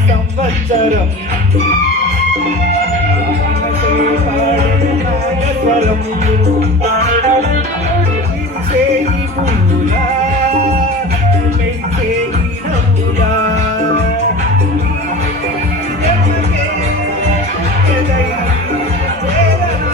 సంవత్సరం నాగస్వరం విరిసే ఈ పూల పెంచే ఈ నవ్వుల జన్మకే ఎదై చేరనా